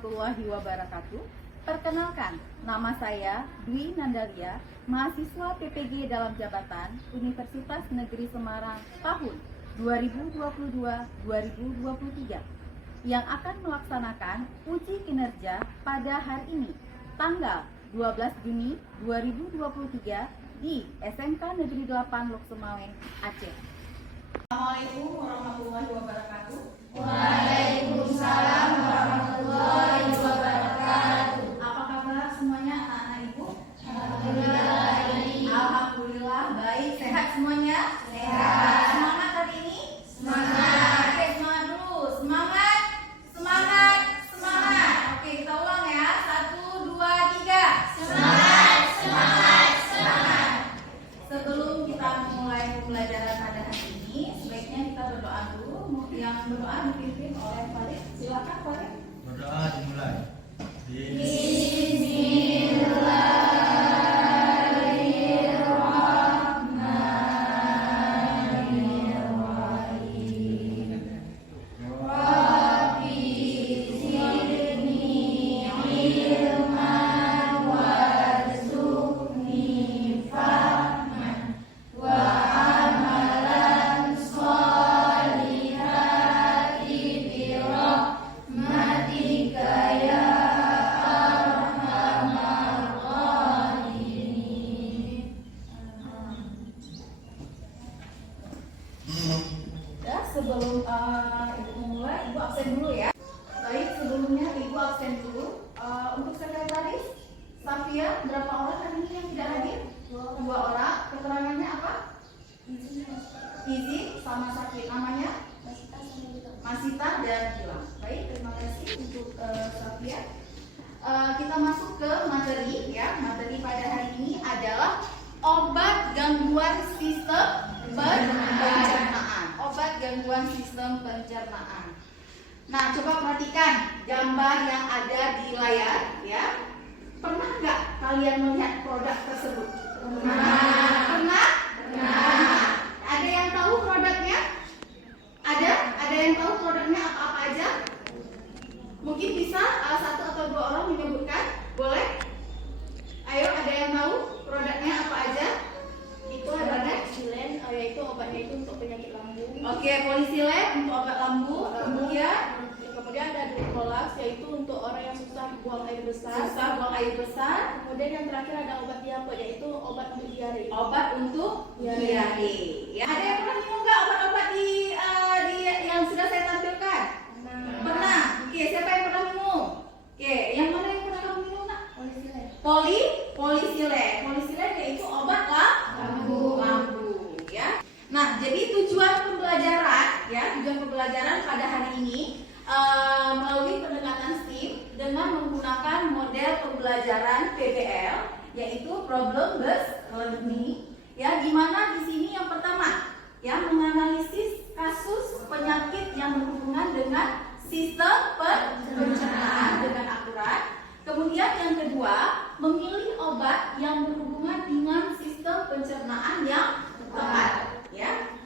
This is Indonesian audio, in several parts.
warahmatullahi wabarakatuh. Perkenalkan, nama saya Dwi Nandalia, mahasiswa PPG dalam jabatan Universitas Negeri Semarang tahun 2022-2023 yang akan melaksanakan uji kinerja pada hari ini, tanggal 12 Juni 2023 di SMK Negeri 8 Loksemawen, Aceh. Assalamualaikum warahmatullahi wabarakatuh. Waalaikumsalam warahmatullahi wabarakatuh. Apa kabar semuanya anak-anak ibu? Alhamdulillah. Alhamdulillah baik, sehat semuanya? Sehat. Semangat hari ini? Semangat. Oke, semangat dulu. Semangat, semangat, semangat. Oke, kita ulang ya. 1, 2, 3. Semangat, semangat, semangat. Sebelum kita mulai pembelajaran pada hari ini, sebaiknya kita berdoa dulu. Yang berdoa dipimpin oleh Farid. Silakan Farid. Berdoa dimulai. Ya, sebelum ibu memulai, ibu absen dulu ya. Baik, sebelumnya ibu absen dulu. Untuk sekretaris, Safia, berapa orang hari ini yang tidak hadir? 2 orang. Keterangannya apa? Izin sama sakit. Namanya? Masita dan Gilang. Baik, terima kasih untuk Safia. Kita masuk ke materi ya. Materi pada hari ini adalah obat gangguan sistem pencernaan. Obat gangguan sistem pencernaan. Nah, coba perhatikan gambar yang ada di layar ya. Pernah nggak kalian melihat produk tersebut? Pernah? Ada yang tahu produknya? Ada yang tahu produknya apa aja? Mungkin bisa 1 atau 2 orang menyebutkan, boleh? Ayo, ada yang tahu produknya apa aja? Itu ada Polisilen, yaitu obatnya itu untuk penyakit lambung. Oke, Polisilen untuk obat lambung. Kemudian ada Dulcolax, yaitu untuk orang yang susah buang air besar. Susah buang air besar. Kemudian yang terakhir ada obat diare, yaitu obat untuk diare. Obat untuk Diare. diare. Ya. Ada yang pernah minum nggak obat-obat di yang sudah saya tampilkan? Pernah. Oke, siapa yang pernah minum? Oke, yang mana yang pernah kamu minum nak? Polisilen. Polisilen. Polisilen yaitu obat lambung, ya. Nah, jadi tujuan pembelajaran pada hari ini melalui pendekatan STEAM dengan menggunakan model pembelajaran PBL, yaitu problem based learning, ya, di mana di sini yang pertama ya menganalisis kasus penyakit yang berhubungan dengan sistem pencernaan dengan akurat. Kemudian yang kedua, memilih obat yang berhubungan dengan sistem pencernaan yang tepat, ya.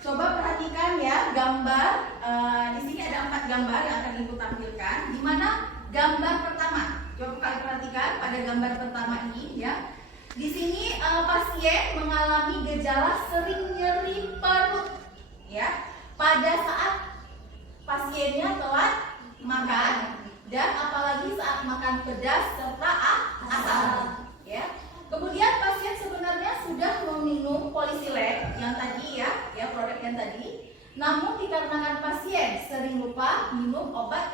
Coba perhatikan ya gambar. Di sini ada 4 gambar yang akan ibu tampilkan. Di mana gambar pertama? Coba kalian perhatikan pada gambar pertama ini, ya. Di sini pasien mengalami gejala sering nyeri perut, ya. Pada saat pasiennya telah makan dan apalagi saat makan pedas serta asam, ya. Kemudian pasien sebenarnya sudah meminum Polisilen yang tadi ya produk yang tadi. Namun dikarenakan pasien sering lupa minum obat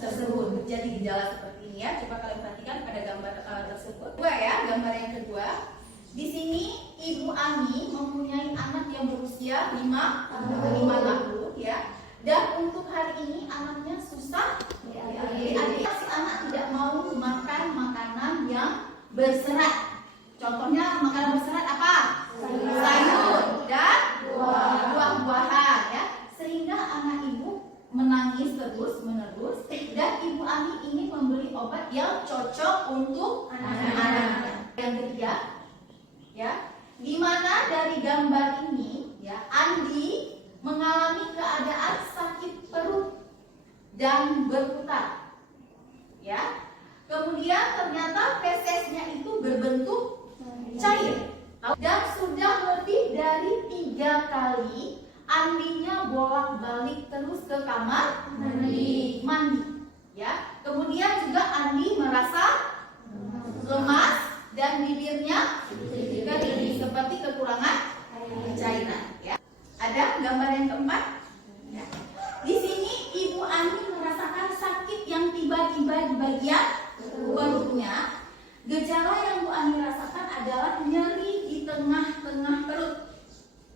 tersebut, jadi gejala seperti ini ya. Coba kalian perhatikan pada gambar tersebut. Gambar yang kedua. Di sini Ibu Ani mempunyai anak yang berusia 5 tahun ya. Dan untuk hari ini anaknya susah. Jadi si anak tidak mau makan makanan yang berserat. Contohnya makanan berserat apa? Sayur dan buah-buahan ya. Sehingga anak ibu menangis terus-menerus dan Ibu Ani ingin membeli obat yang cocok untuk anak-anaknya. Yang ketiga, ya, di mana dari gambar ini ya Andi mengalami keadaan sakit perut dan berputar 3 kali Andinya bolak-balik terus ke kamar mandi, ya. Kemudian juga Andi merasa lemas dan bibirnya kering seperti kekurangan cairan, ya. Ada gambar yang keempat, ya. Di sini Ibu Andi merasakan sakit yang tiba-tiba di bagian perutnya. Gejala yang Bu Andi rasakan adalah nyeri di tengah-tengah perut,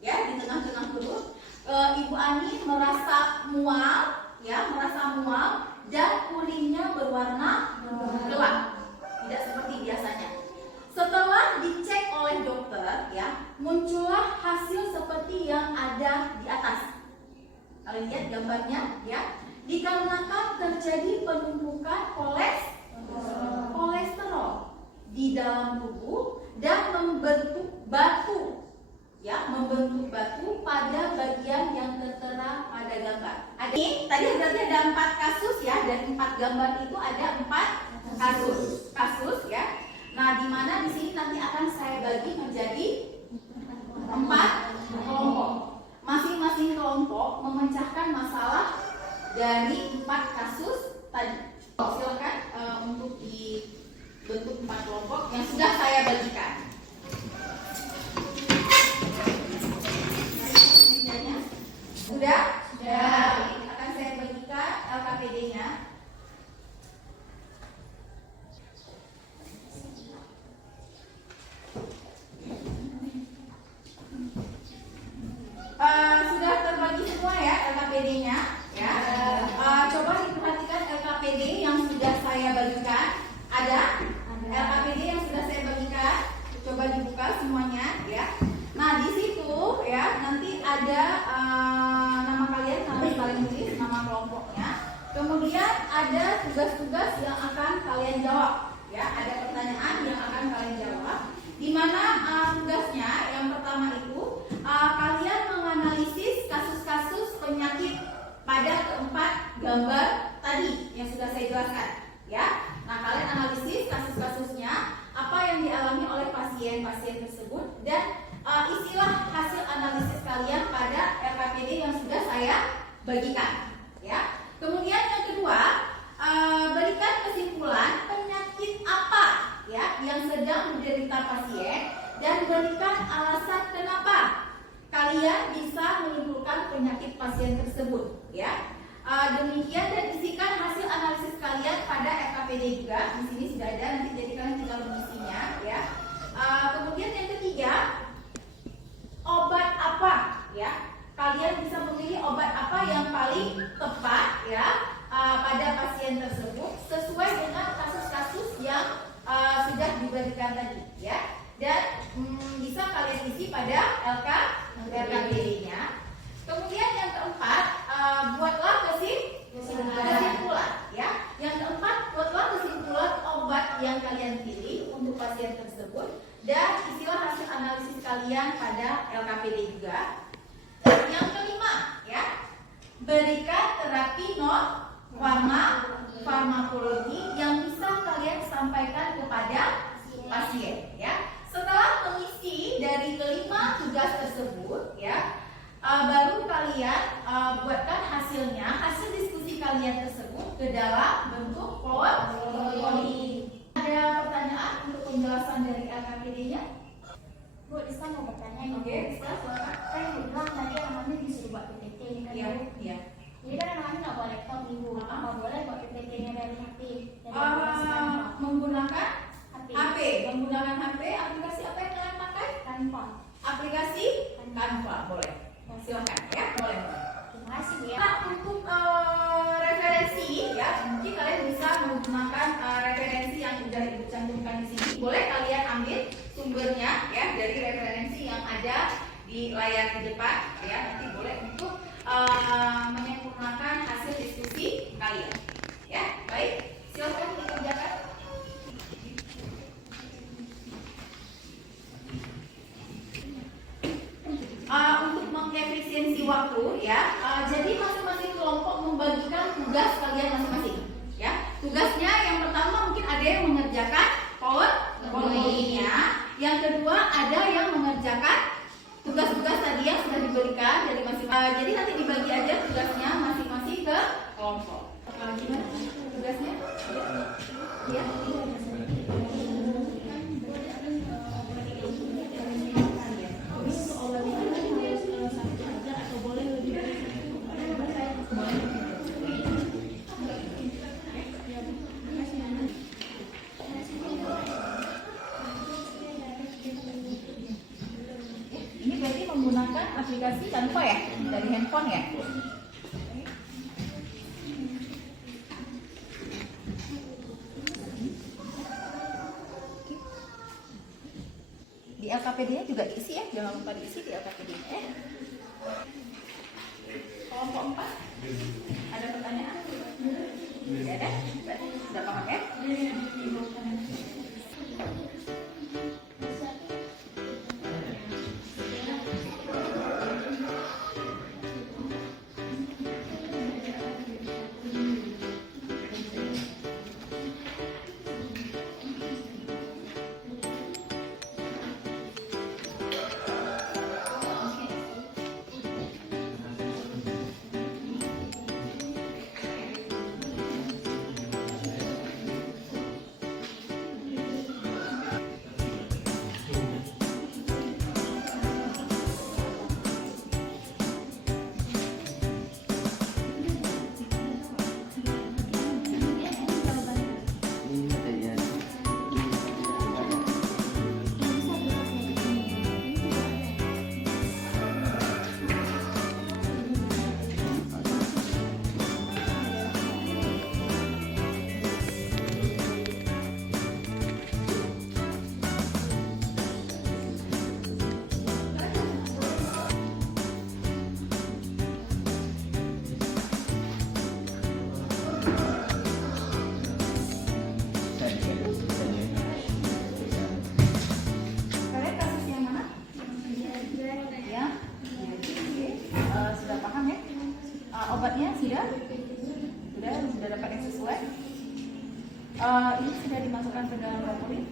ya, di tengah-tengah perut. Ibu Ani merasa mual, ya, merasa mual dan urinnya berwarna gelap, tidak seperti biasanya. Setelah dicek oleh dokter, ya, muncullah hasil seperti yang ada di atas. Kalian lihat gambarnya, ya, dikarenakan terjadi penumpukan kolesterol di dalam tubuh dan membentuk batu. Ya, membentuk batu pada bagian yang tertera pada gambar. Ini tadi berarti ada 4 kasus, ya, dan 4 gambar itu ada 4 kasus, ya. Nah, di mana di sini nanti akan saya bagi menjadi 4 kelompok. Masing-masing kelompok memecahkan masalah dari 4 kasus tadi. Silakan untuk dibentuk 4 kelompok yang sudah saya bagikan. Sudah? Sudah. Akan saya bagikan LKPD-nya. Sudah terbagi semua, ya, LKPD-nya, ya. Coba diperhatikan LKPD yang sudah saya bagikan. Ada LKPD yang sudah saya bagikan. Coba dibuka semuanya, ya. Nah, di situ, ya, nanti ada nama kalian harus kalian tulis nama kelompoknya. Kemudian ada tugas-tugas yang akan kalian jawab, ya. Ada pertanyaan yang akan kalian jawab. Di mana tugasnya yang pertama itu kalian menganalisis kasus-kasus penyakit pada keempat gambar tadi yang sudah saya jelaskan, ya. Nah, kalian analisis kasus-kasusnya, apa yang dialami oleh pasien-pasien tersebut, dan isilah hasil analisis kalian pada LKPD yang sudah saya bagikan, ya. Kemudian yang kedua, berikan kesimpulan penyakit apa, ya, yang sedang diderita pasien, dan berikan alasan kenapa kalian bisa menyimpulkan penyakit pasien tersebut, ya. Demikian, dan isikan hasil analisis kalian pada LKPD juga. Di sini sudah ada, nanti jadi kalian tinggal mengisinya, ya. Kemudian yang ketiga, obat apa, ya. Kalian bisa memilih obat apa yang paling tepat, ya, pada pasien tersebut sesuai dengan kasus-kasus yang sudah diberikan tadi, ya. Dan bisa kalian isi pada LKPD-nya. Kemudian yang keempat, buatlah kesimpulan, ya. Yang keempat, buatlah kesimpulan obat yang kalian pilih untuk pasien tersebut, dan isilah hasil analisis kalian pada LKPD juga. Yang kelima, ya, berikan terapi non farmakologi yang bisa kalian sampaikan kepada pasien, ya. Setelah mengisi dari kelima tugas tersebut, ya, baru kalian buatkan hasil diskusi kalian tersebut ke dalam bentuk PowerPoint. Ada pertanyaan untuk penjelasan dari LKPD-nya? Bu, Rizka mau bertanya. Oke, Rizka, silakan. Kan Ibu bilang tadi namanya disuruh buat PPT ini kan, Iya, Bu? iya. Jadi kan namanya nggak boleh laptop nih, Bu. Apa boleh buat PPT-nya dari HP? Menggunakan HP. Menggunakan HP. Aplikasi apa yang kalian pakai? Canva. Aplikasi Canva, boleh. Silakan, ya, boleh. Terima kasih, Bu, ya. Nah, untuk referensi, ya, mungkin kalian bisa menggunakan referensi yang sudah Ibu cantumkan di sini. Boleh kalian ambil sumbernya, ya, dari referensi yang ada di layar di depan, ya. Nanti boleh untuk menyempurnakan hasil diskusi kalian, ya. Baik, silakan dikerjakan. Untuk mengefisiensi waktu, ya, jadi masing-masing kelompok membagikan tugas kalian masing-masing, ya. Tugasnya yang pertama mungkin ada yang mengerjakan PowerPoint-nya, yang kedua ada yang mengerjakan tugas tugas-tugas tadi yang sudah diberikan dari masing-masing. Jadi nanti dibagi aja tugasnya masing-masing ke kelompok. Gimana tugasnya? Ya. Ini berarti menggunakan aplikasi Canva ya, dari handphone ya. Di LKPD-nya juga diisi ya, jangan lupa diisi di LKPD-nya ya. Kelompok 4, ada pertanyaan? Tidak ada? Berarti sudah paham ya? Kalian kasus yang mana? Ya. Sudah paham ya? Obatnya sudah dapat yang sesuai. Ini sudah dimasukkan ke dalam formulir.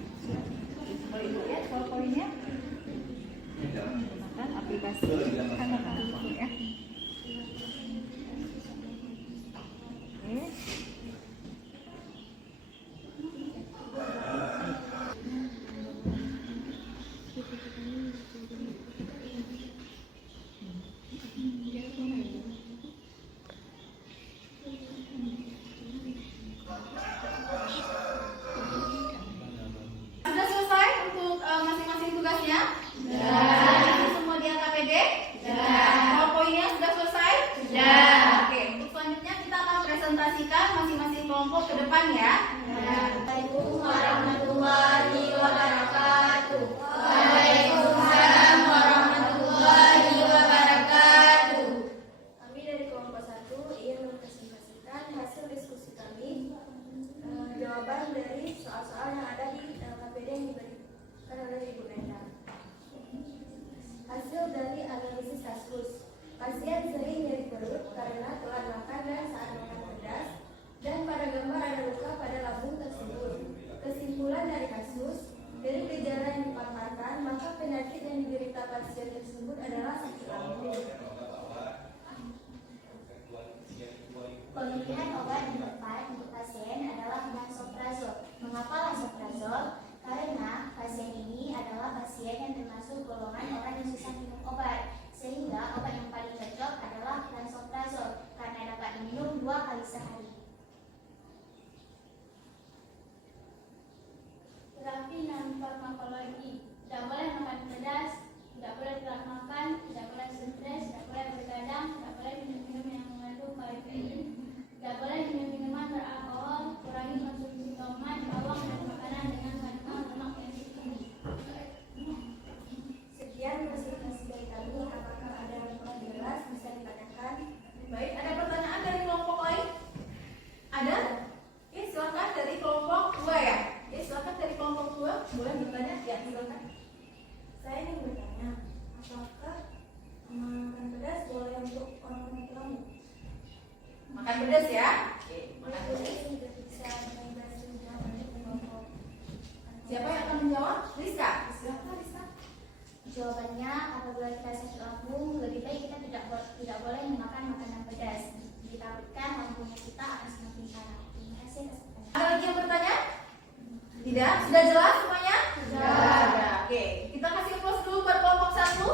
Boleh ibu lihat formulirnya? Menggunakan aplikasi Canva ya. Oke. Sudah selesai untuk masing-masing tugasnya? Sudah. Semua di LKPD? Sudah. PowerPoint-nya sudah selesai? Sudah. Oke, untuk selanjutnya kita akan presentasikan masing-masing kelompok ke depan ya. Assalamualaikum warahmatullahi wabarakatuh. Waalaikumsalam warahmatullahi wabarakatuh. Kami dari kelompok 1 ingin mempresentasikan hasil diskusi kami, jawaban dari soal-soal yang ada di KPD yang diberikan oleh Ibu Nenda. Hasil dari analisis kasus, pasien sering nyeri perut karena telat makan dan saat makan pedas, dan pada gambar ada luka pada lambung tersebut. Kesimpulan dari kasus, dari gejala yang dipaparkan, maka penyakit yang diderita pasien tersebut adalah sakit lambung. Pemilihan obat yang tepat untuk pasien adalah lansoprazol. Mengapa lansoprazol? Karena pasien ini adalah pasien yang termasuk golongan orang yang susah minum obat, sehingga obat yang paling cocok adalah lansoprazol karena dapat diminum 2 kali sehari. Terapi non farmakologi. Tidak boleh makan pedas, tidak boleh telat makan, tidak boleh stres, tidak boleh bergadang, tidak boleh minum-minum yang mengandung kafein, tidak boleh minum minuman beralkohol, kurangi konsumsi tomat, bawang, dan makanan dengan kandungan lemak yang tinggi. Sekian presentasi dari kami. Apakah ada yang kurang jelas bisa ditanyakan? Baik, ada pertanyaan dari kelompok lain? Ada? Oke, silakan dari kelompok 2 ya. Oke, silakan dari kelompok 2 boleh bertanya? Ya, silakan. Saya ingin bertanya, apakah makan pedas boleh untuk orang tua? Makan pedas ya. Oke, makan Boleh pedas. tidak bisa menjelaskan jawabannya ke kelompok? Siapa yang akan menjawab? Rizka. Silakan Rizka. Jawabannya, apabila kita sakit lambung, lebih baik kita tidak boleh memakan makanan pedas. Ditakutkan lambungnya kita akan semakin parah. Terima kasih atas pertanyaan. Ada lagi yang bertanya? Tidak? Sudah jelas semuanya? Sudah. Oke, kita kasih aplaus dulu buat kelompok 1.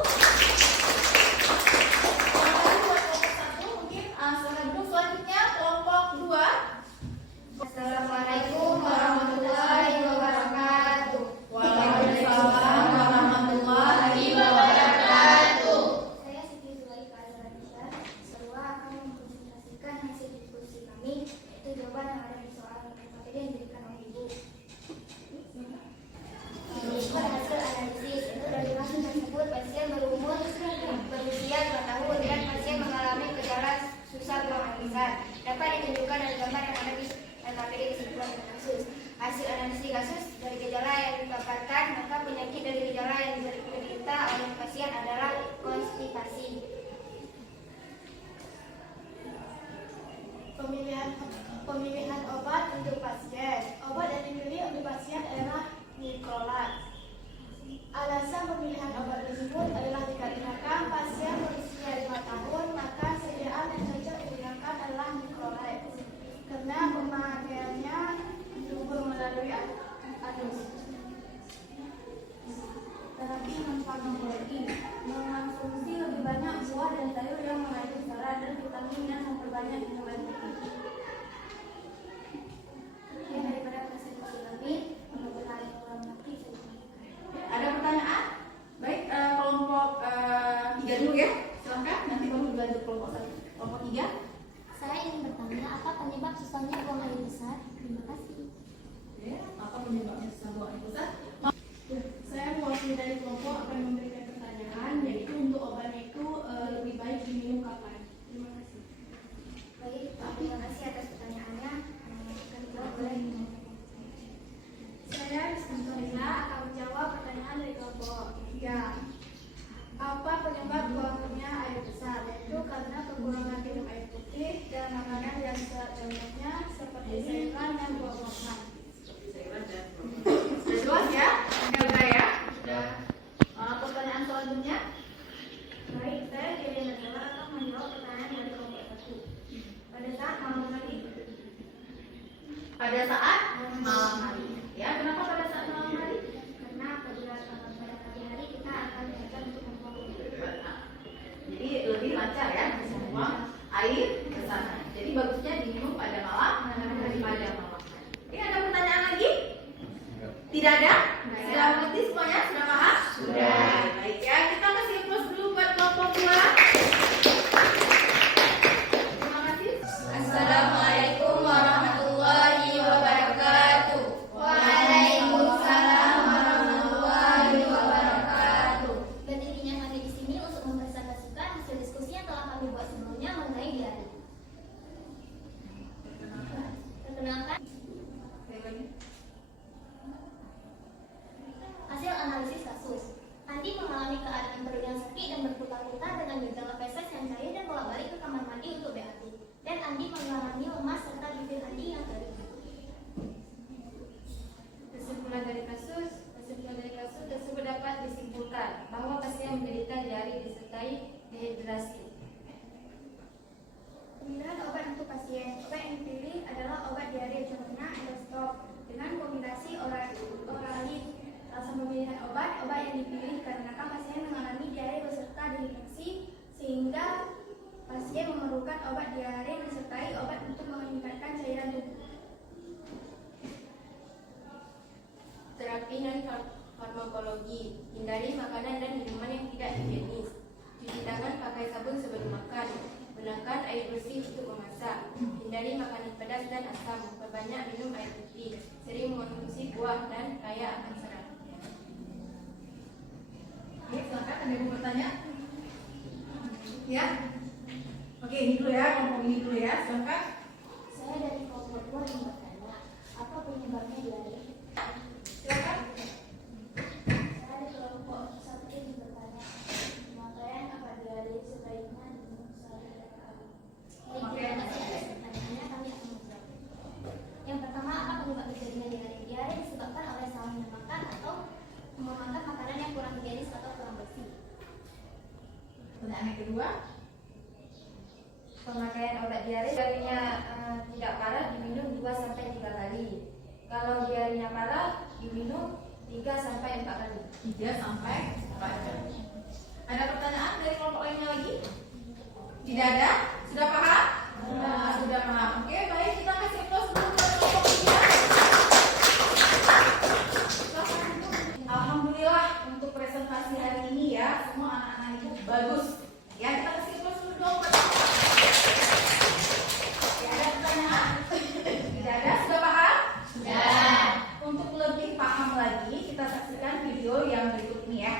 Terima kasih buat kelompok 1. Mungkin silakan duduk. Selanjutnya kelompok 2. Assalamualaikum warahmatullahi wabarakatuh. Waalaikumsalam warahmatullahi wabarakatuh. Saya Siti Zulaika Azranisha. Semua akan mengkonsentrasikan hasil diskusi kami, yaitu jawaban yang ada di soal materi yang diberikan oleh Ibu. Hasil analisis itu dari kasus tersebut pasien berusia 2 tahun dan pasien mengalami gejala susah buang air besar. Dapat ditunjukkan dari gambar yang ada di materi kesimpulan kasus. Hasil analisis kasus dari gejala yang dipaparkan, maka penyakit dari gejala yang diderita oleh pasien adalah konstipasi. Pemilihan obat untuk pasien. Obat yang dipilih untuk pasien adalah Nicolat. Alasan pemilihan obat tersebut adalah dikarenakan pasien berusia 5 tahun, maka sediaan yang cocok digunakan adalah Nicolat. Karena pemakaiannya dihubur melalui anus. Terapi non-farmakologi mengonsumsi lebih banyak buah dan sayur yang mengandung serat dan vitamin dan memperbanyak minum air putih. Daripada presentasi lebih, mengenai kurang lebih. Ada pertanyaan? Baik, kelompok 3 dulu ya. Silakan, nanti baru dilanjut kelompok 1. Kelompok 3. Saya ingin bertanya, apa penyebab susahnya buang air besar? Terima kasih. Ya, apa penyebabnya susah buang air besar? Saya mewakili dari kelompok akan memberikan pertanyaan, yaitu untuk obatnya itu lebih baik diminum kapan? Terima kasih. Baik, terima kasih atas pertanyaannya. Boleh. Saya Rizky akan menjawab pertanyaan dari kelompok 3. Apa penyebab buangnya air besar? Yaitu karena kekurangan minum air putih dan makanan yang serat contohnya seperti sayuran dan buah-buahan. Sudah jelas ya? Sudah ya? Sudah. Pertanyaan selanjutnya? Baik, saya Kirian Nadela akan menjawab pertanyaan dari kelompok 1. Pada saat malam hari, Pada saat malam hari. Ya, kenapa pada saat malam hari? Karena apabila pada pagi hari kita akan belajar untuk membuang Jadi lebih lancar ya bisa buang air ke sana. Jadi bagusnya diminum pada malam daripada malam. Ini ada pertanyaan lagi? Tidak ada? Sudah mengerti semuanya? Sudah paham? Sudah. Baik ya, kita kasih aplaus dulu buat kelompok 2. Terima kasih. Assalamualaikum warahmatullahi wabarakatuh. Waalaikumsalam warahmatullahi wabarakatuh. Berdirinya kami di sini untuk mempresentasikan hasil diskusi yang telah kami buat sebelumnya mengenai diare. Perkenalkan, hasil analisis kasus. Andi mengalami keadaan perut yang sakit dan berputar-putar dengan gejala feses yang cair dan bolak-balik ke kamar mandi untuk BAB. Dan Andi mengalami lemas serta bibir Andi yang kering. Kesimpulan dari kasus tersebut dapat disimpulkan bahwa pasien menderita diare disertai dehidrasi. Pemilihan obat untuk pasien. Obat yang dipilih adalah obat diare, contohnya Endostop dengan kombinasi oralit. Alasan pemilihan obat yang dipilih karena pasien mengalami diare beserta dehidrasi sehingga pasien memerlukan obat diare disertai obat untuk meningkatkan cairan tubuh. Terapi non-farmakologi. Hindari makanan dan minuman yang tidak higienis. Cuci tangan pakai sabun sebelum makan. Gunakan air bersih untuk memasak. Hindari makanan pedas dan asam. Perbanyak minum air putih. Sering mengonsumsi buah dan kaya akan serat. Oke, silakan ada yang mau bertanya? Ya. Oke, ini dulu ya, kelompok ini dulu ya. Silakan. Saya dari kelompok 2 yang bertanya, apa penyebabnya diare? Silakan. Saya dari kelompok 1 yang bertanya, pemakaian apa diare sebaiknya diminum sehari-hari? Terima kasih atas pertanyaannya, kami akan menjawab. Yang pertama, apa penyebab terjadinya diare? Diare disebabkan oleh salah makan atau memakan makanan yang kurang higienis atau kurang bersih. Pertanyaan yang kedua. Pemakaian obat diare diarenya tidak parah diminum 2-3 kali. Kalau diarenya parah diminum 3-4 kali. 3-4 kali. Ada pertanyaan dari kelompok lainnya lagi? Tidak ada? Sudah paham? Sudah paham. Oke, baik, kita kasih aplaus dulu buat kelompok kita. Alhamdulillah untuk presentasi hari ini ya, semua anak-anak itu bagus. Ya, kita kasih aplaus dulu dong buat kelompok. Ya, ada pertanyaan? Tidak ada? Sudah paham? Sudah. Untuk lebih paham lagi, kita saksikan video yang berikut ini ya.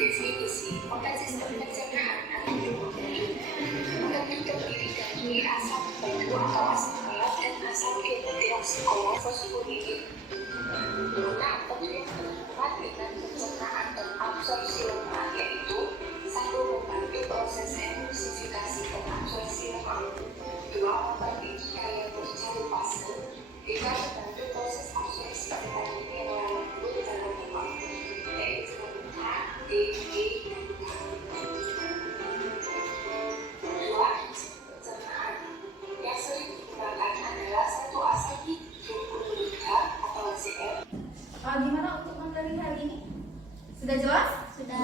Definisi obat sistem pencernaan atau imunisasi obat terdiri dari asam batu atau asam folat dan asam fenodeoksikolat fosforid. Guna obat yang berhubungan dengan pencernaan dan absorpsi lemak, yaitu 1. Membantu proses emulsifikasi dan absorpsi lemak. 2. Membantu cairan bercampur fase. 3. Membantu proses absorpsi vitamin mineral lembut dalam lemak, yaitu D, E, dan K. 2. Pencernaan yang sering digunakan adalah 1. Asam hidroklorida atau HCl. Gimana untuk materi hari ini? Sudah jelas? Sudah.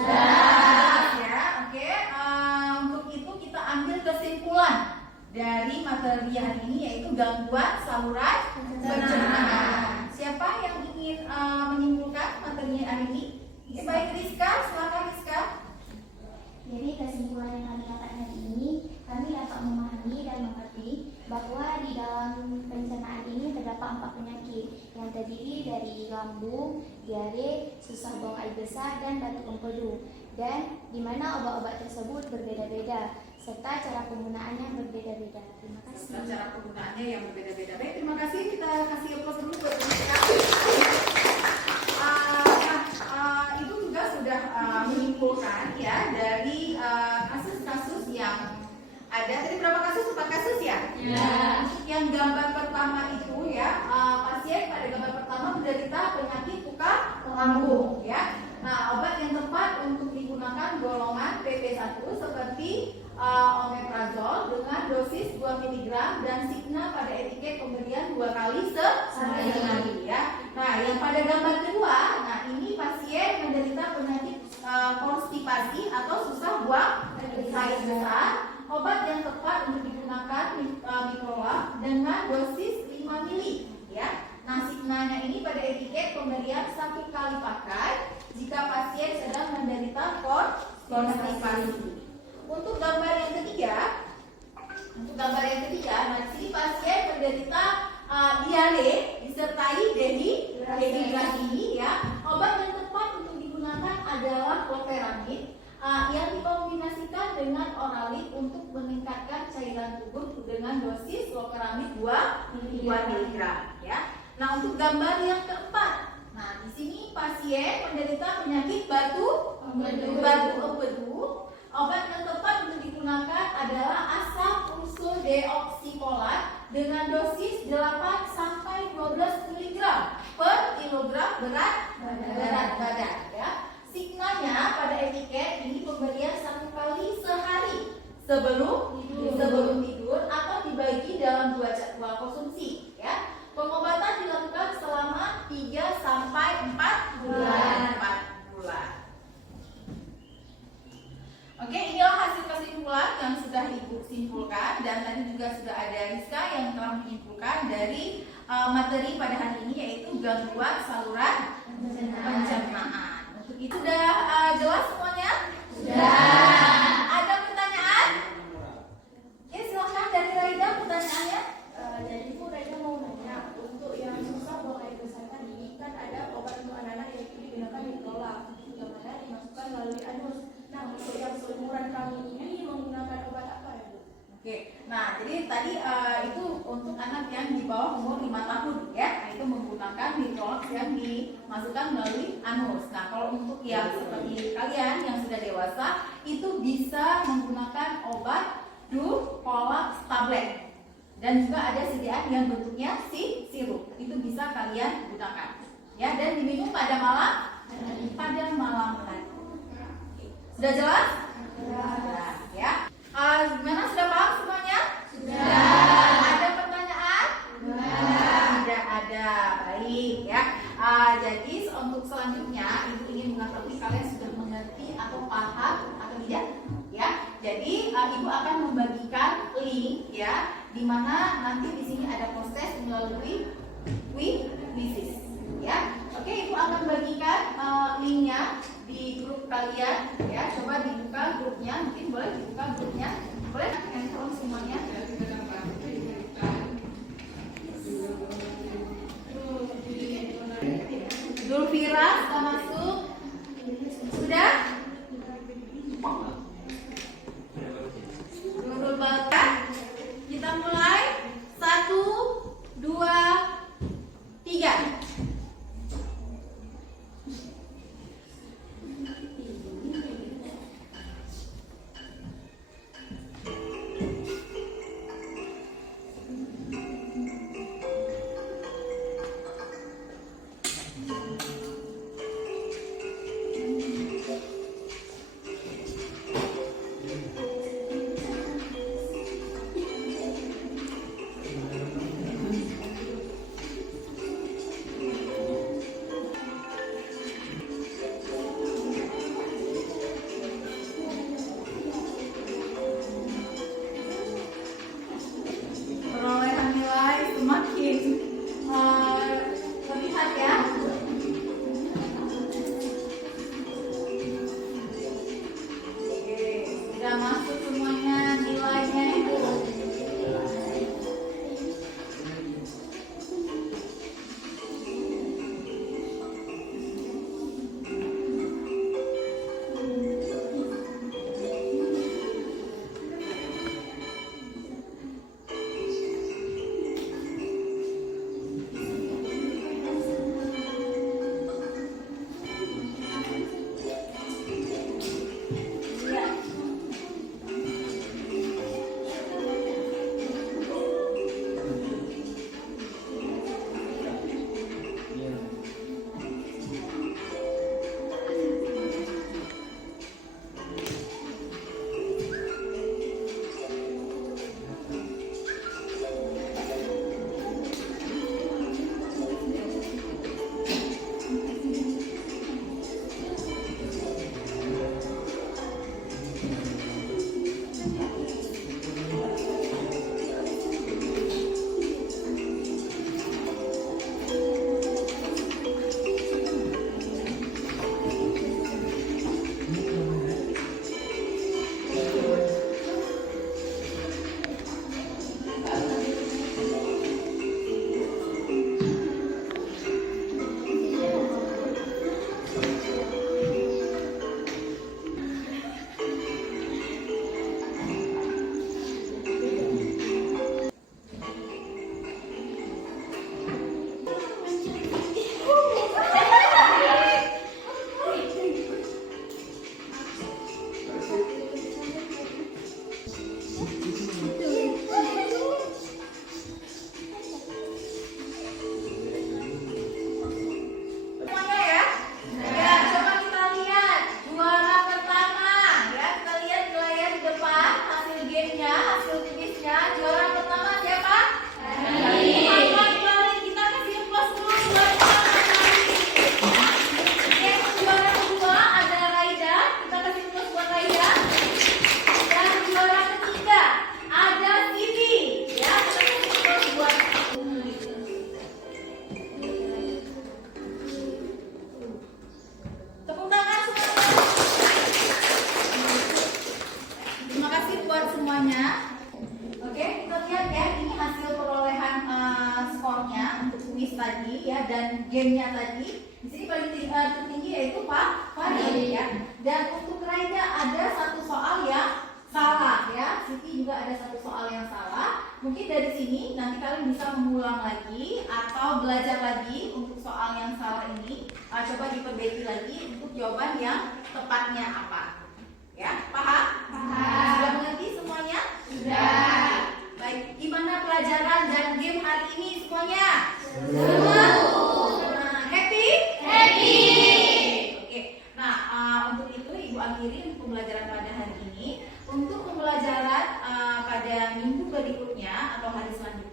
Ya, oke. Untuk itu kita ambil kesimpulan dari materi hari ini, yaitu gangguan saluran pencernaan. Siapa yang ingin menyimpulkan materi hari ini? Oke, baik, Rizka, silakan Rizka. Jadi kesimpulan yang kami dapat hari ini, kami dapat memahami dan mengerti bahwa di dalam pencernaan ini terdapat 4 penyakit yang terdiri dari lambung, diare, susah buang air besar, dan batuk empedu, dan di mana obat-obat tersebut berbeda-beda serta cara penggunaannya berbeda-beda. Terima kasih. Dan cara penggunaannya yang berbeda-beda. Baik, terima kasih. Kita kasih aplaus dulu buat Rizka. Itu juga sudah menyimpulkan ya dari kasus-kasus yang ada. Tadi berapa kasus? 4 kasus ya? Ya. Yang gambar pertama itu ya, pasien pada gambar pertama menderita penyakit tukar lambung ya. Nah, obat yang tepat untuk digunakan golongan PP1 seperti omeprazol dengan dosis 2 mg dan signa pada etiket pemberian 2 kali sehari ya. Nah, yang pada gambar kedua, nah ini pasien menderita penyakit konstipasi atau susah buang air besar. Obat yang tepat untuk digunakan mikrolab dengan dosis 5 mili ya. Nah, signanya ini pada etiket pemberian 1 kali pakai jika pasien sedang menderita konstipasi. Untuk gambar yang ketiga, nah sini pasien menderita diare disertai dehidrasi ya. Obat yang tepat untuk digunakan adalah loperamid yang dikombinasikan dengan oralit untuk meningkatkan cairan tubuh dengan dosis loperamid 2 mg ya. Nah, untuk gambar yang keempat, nah di sini pasien menderita penyakit batu empedu. Obat yang tepat untuk digunakan adalah asam ursodeoksikolat dengan dosis 8-12 mg per kilogram berat badan ya. Signanya pada etiket ini pemberian 1 kali sehari sebelum tidur atau dibagi dalam 2 jadwal konsumsi ya. Pengobatan dilakukan selama 3-4 bulan. Oke, inilah hasil kesimpulan yang sudah Ibu simpulkan, dan tadi juga sudah ada Rizka yang telah menyimpulkan dari materi pada hari ini, yaitu gangguan saluran pencernaan. Untuk itu sudah jelas semuanya? Sudah. Ada pertanyaan? Oke, silahkan dari Raida pertanyaannya. Jadi Bu Raida mau nanya, untuk yang susah buang air besar tadi kan ada obat untuk anak-anak yang digunakan melalui anus. Nah, untuk yang seumuran kami ini menggunakan obat apa ya, Bu? Oke, nah jadi tadi itu untuk anak yang di bawah umur 5 tahun ya, nah, itu menggunakan Nitrox yang dimasukkan melalui anus. Nah kalau untuk yang seperti kalian yang sudah dewasa itu bisa menggunakan obat Dupolax tablet dan juga ada sediaan yang bentuknya sirup, itu bisa kalian gunakan ya, dan diminum pada malam hari. Sudah jelas? Sudah ya. Gimana, sudah paham semuanya? Sudah. Ada pertanyaan? Tidak ada. Baik ya. Jadi untuk selanjutnya ibu ingin mengetahui kalian sudah mengerti atau paham atau tidak ya. Jadi ibu akan membagikan link ya, di mana nanti di sini ada proses melalui quizzes ya. Oke, ibu akan bagikan linknya di grup kalian ya. Coba dibuka grupnya, mungkin boleh dibuka grupnya, boleh handphone semuanya. Zulfira sudah masuk? Sudah? Nurul Balka. Kita mulai 1, 2, 3. Perolehan nilai semakin terlihat ya. Oke, sudah masuk semuanya nilainya itu. gamenya tadi. Di sini paling tertinggi yaitu Pak Fadil. Ya. Dan untuk Raida ada satu soal yang salah ya. Siti juga ada satu soal yang salah. Mungkin dari sini nanti kalian bisa mengulang lagi atau belajar lagi untuk soal yang salah ini. Coba diperbaiki lagi untuk jawaban yang tepatnya apa. Ya, paham? Paham. Sudah mengerti semuanya? Sudah. Baik, gimana pelajaran dan game hari ini semuanya? Semua. Happy? Happy. Oke. Nah, untuk itu Ibu akhiri untuk pembelajaran pada hari ini. Untuk pembelajaran pada minggu berikutnya atau hari selanjutnya